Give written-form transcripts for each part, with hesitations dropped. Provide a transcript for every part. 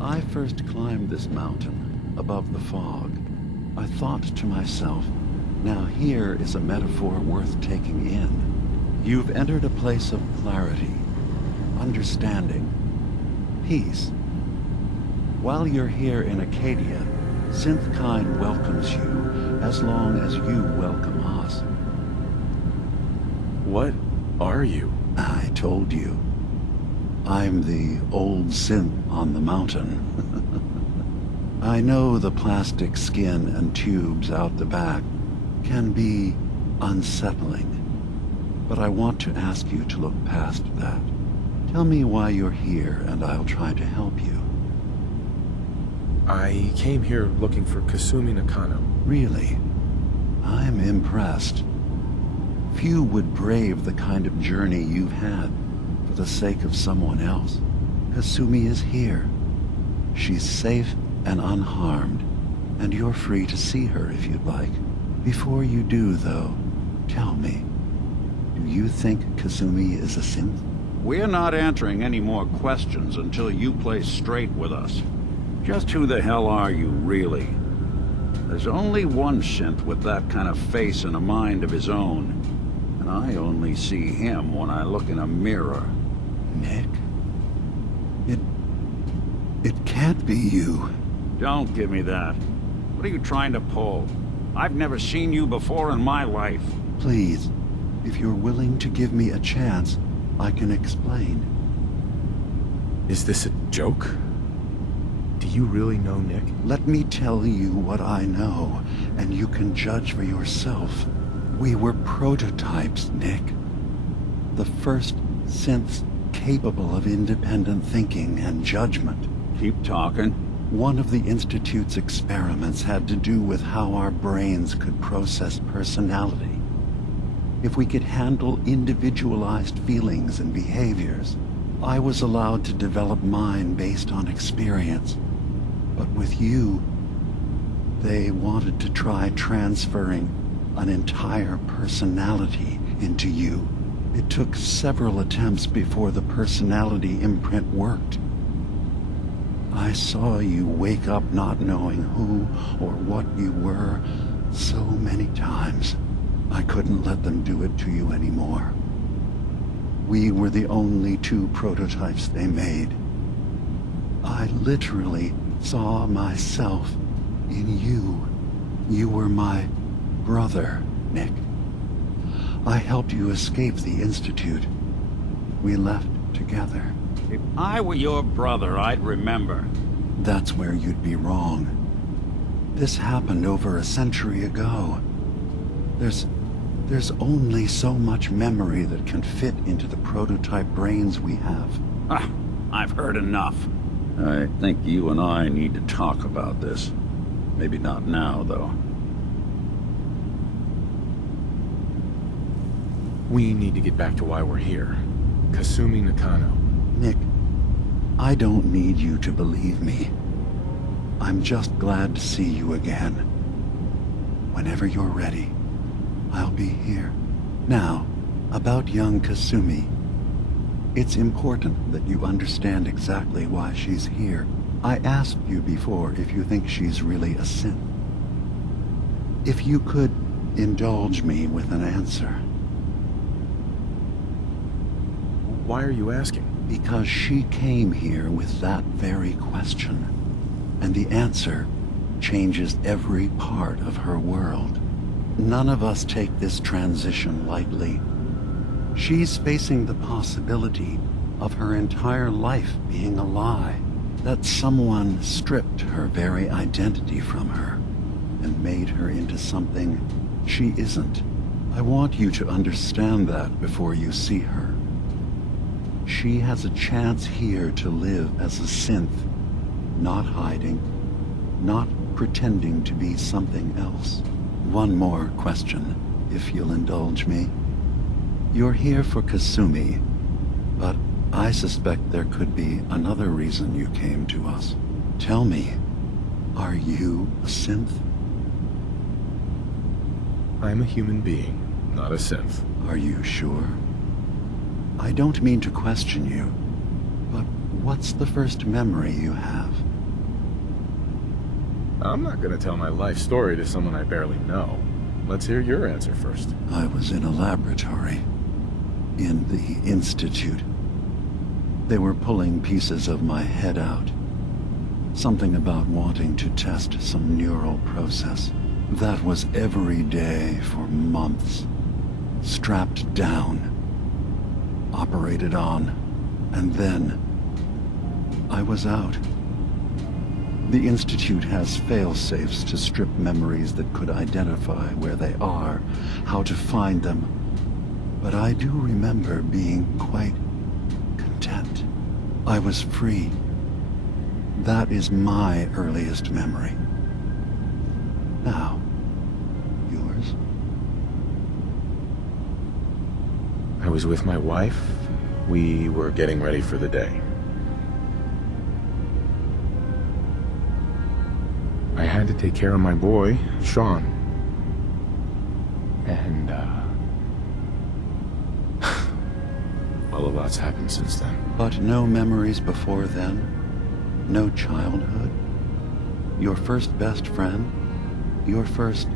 I first climbed this mountain, above the fog, I thought to myself, now here is a metaphor worth taking in. You've entered a place of clarity, understanding, peace. While you're here in Acadia, Synthkind welcomes you as long as you welcome us. What are you? I told you. I'm the old synth on the mountain. I know the plastic skin and tubes out the back can be unsettling, but I want to ask you to look past that. Tell me why you're here and I'll try to help you. I came here looking for Kasumi Nakano. Really? I'm impressed. Few would brave the kind of journey you've had for the sake of someone else. Kasumi is here. She's safe and unharmed, and you're free to see her if you'd like. Before you do, though, tell me, do you think Kasumi is a synth? We're not answering any more questions until you play straight with us. Just who the hell are you, really? There's only one synth with that kind of face and a mind of his own, and I only see him when I look in a mirror. Nick? It can't be you. Don't give me that. What are you trying to pull? I've never seen you before in my life. Please, if you're willing to give me a chance, I can explain. Is this a joke? Do you really know Nick? Let me tell you what I know, and you can judge for yourself. We were prototypes, Nick. The first synths capable of independent thinking and judgment. Keep talking. One of the Institute's experiments had to do with how our brains could process personality. If we could handle individualized feelings and behaviors, I was allowed to develop mine based on experience. But with you, they wanted to try transferring an entire personality into you. It took several attempts before the personality imprint worked. I saw you wake up not knowing who or what you were so many times. I couldn't let them do it to you anymore. We were the only two prototypes they made. I literally saw myself in you. You were my brother, Nick. I helped you escape the Institute. We left together. If I were your brother, I'd remember. That's where you'd be wrong. This happened over a century ago. There's only so much memory that can fit into the prototype brains we have. Ah, I've heard enough. I think you and I need to talk about this. Maybe not now, though. We need to get back to why we're here. Kasumi Nakano. Nick, I don't need you to believe me. I'm just glad to see you again. Whenever you're ready, I'll be here. Now, about young Kasumi. It's important that you understand exactly why she's here. I asked you before if you think she's really a synth. If you could indulge me with an answer. Why are you asking? Because she came here with that very question. And the answer changes every part of her world. None of us take this transition lightly. She's facing the possibility of her entire life being a lie. That someone stripped her very identity from her and made her into something she isn't. I want you to understand that before you see her. She has a chance here to live as a synth, not hiding, not pretending to be something else. One more question, if you'll indulge me. You're here for Kasumi, but I suspect there could be another reason you came to us. Tell me, are you a synth? I'm a human being, not a synth. Are you sure? I don't mean to question you, but what's the first memory you have? I'm not gonna tell my life story to someone I barely know. Let's hear your answer first. I was in a laboratory. In the Institute. They were pulling pieces of my head out. Something about wanting to test some neural process. That was every day for months. Strapped down. Operated on. And then I was out. The Institute has fail-safes to strip memories that could identify where they are, how to find them. But I do remember being quite content. I was free. That is my earliest memory. Now, yours? I was with my wife. We were getting ready for the day. I had to take care of my boy, Sean. And, well, a lot's happened since then. But no memories before then? No childhood? Your first best friend? Your first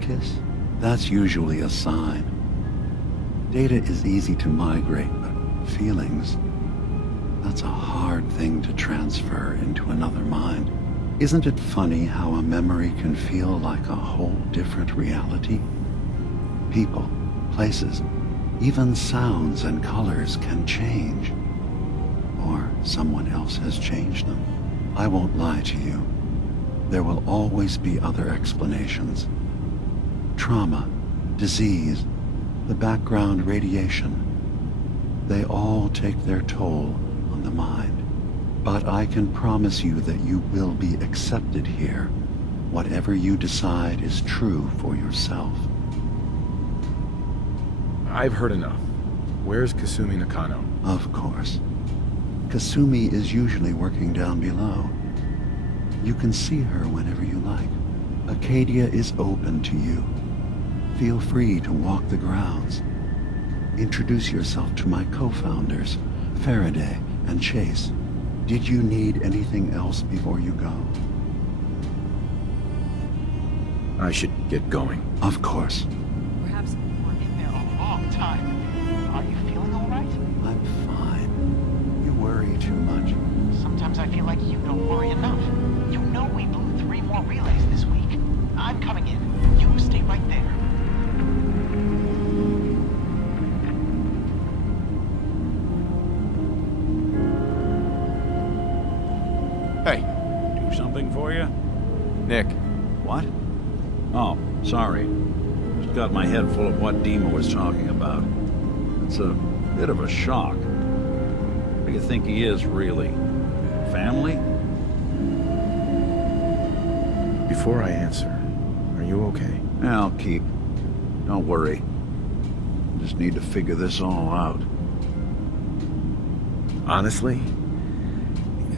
kiss? That's usually a sign. Data is easy to migrate, but feelings, that's a hard thing to transfer into another mind. Isn't it funny how a memory can feel like a whole different reality? People, places, even sounds and colors can change. Or someone else has changed them. I won't lie to you. There will always be other explanations. Trauma, disease, the background radiation. They all take their toll on the mind. But I can promise you that you will be accepted here. Whatever you decide is true for yourself. I've heard enough. Where's Kasumi Nakano? Of course. Kasumi is usually working down below. You can see her whenever you like. Acadia is open to you. Feel free to walk the grounds. Introduce yourself to my co-founders, Faraday and Chase. Did you need anything else before you go? I should get going. Of course. Perhaps we're in there a long time. Are you feeling all right? I'm fine. You worry too much. Sometimes I feel like you don't worry enough. You know we blew 3 more relays this week. I'm coming in. You stay right there. Hey, Do something for you? Nick. What? Oh, sorry. Just got my head full of what Dima was talking about. It's a bit of a shock. What do you think he is, really? Family? Before I answer, are you okay? Yeah, I'll keep. Don't worry. Just need to figure this all out. Honestly,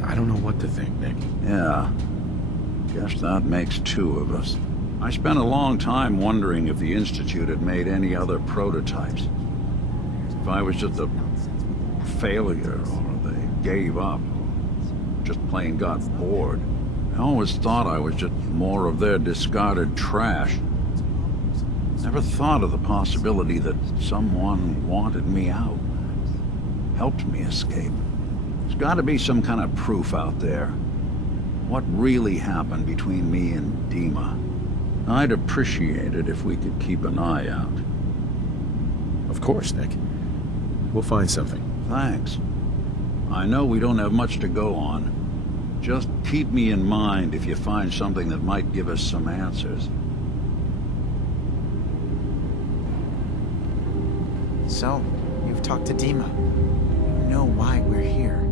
I don't know what to think, Nick. Yeah. Guess that makes 2 of us. I spent a long time wondering if the Institute had made any other prototypes. If I was just a failure, or they gave up, or just plain got bored. I always thought I was just more of their discarded trash. Never thought of the possibility that someone wanted me out, helped me escape. There's got to be some kind of proof out there. What really happened between me and Dima? I'd appreciate it if we could keep an eye out. Of course, Nick. We'll find something. Thanks. I know we don't have much to go on. Just keep me in mind if you find something that might give us some answers. So, you've talked to Dima. You know why we're here.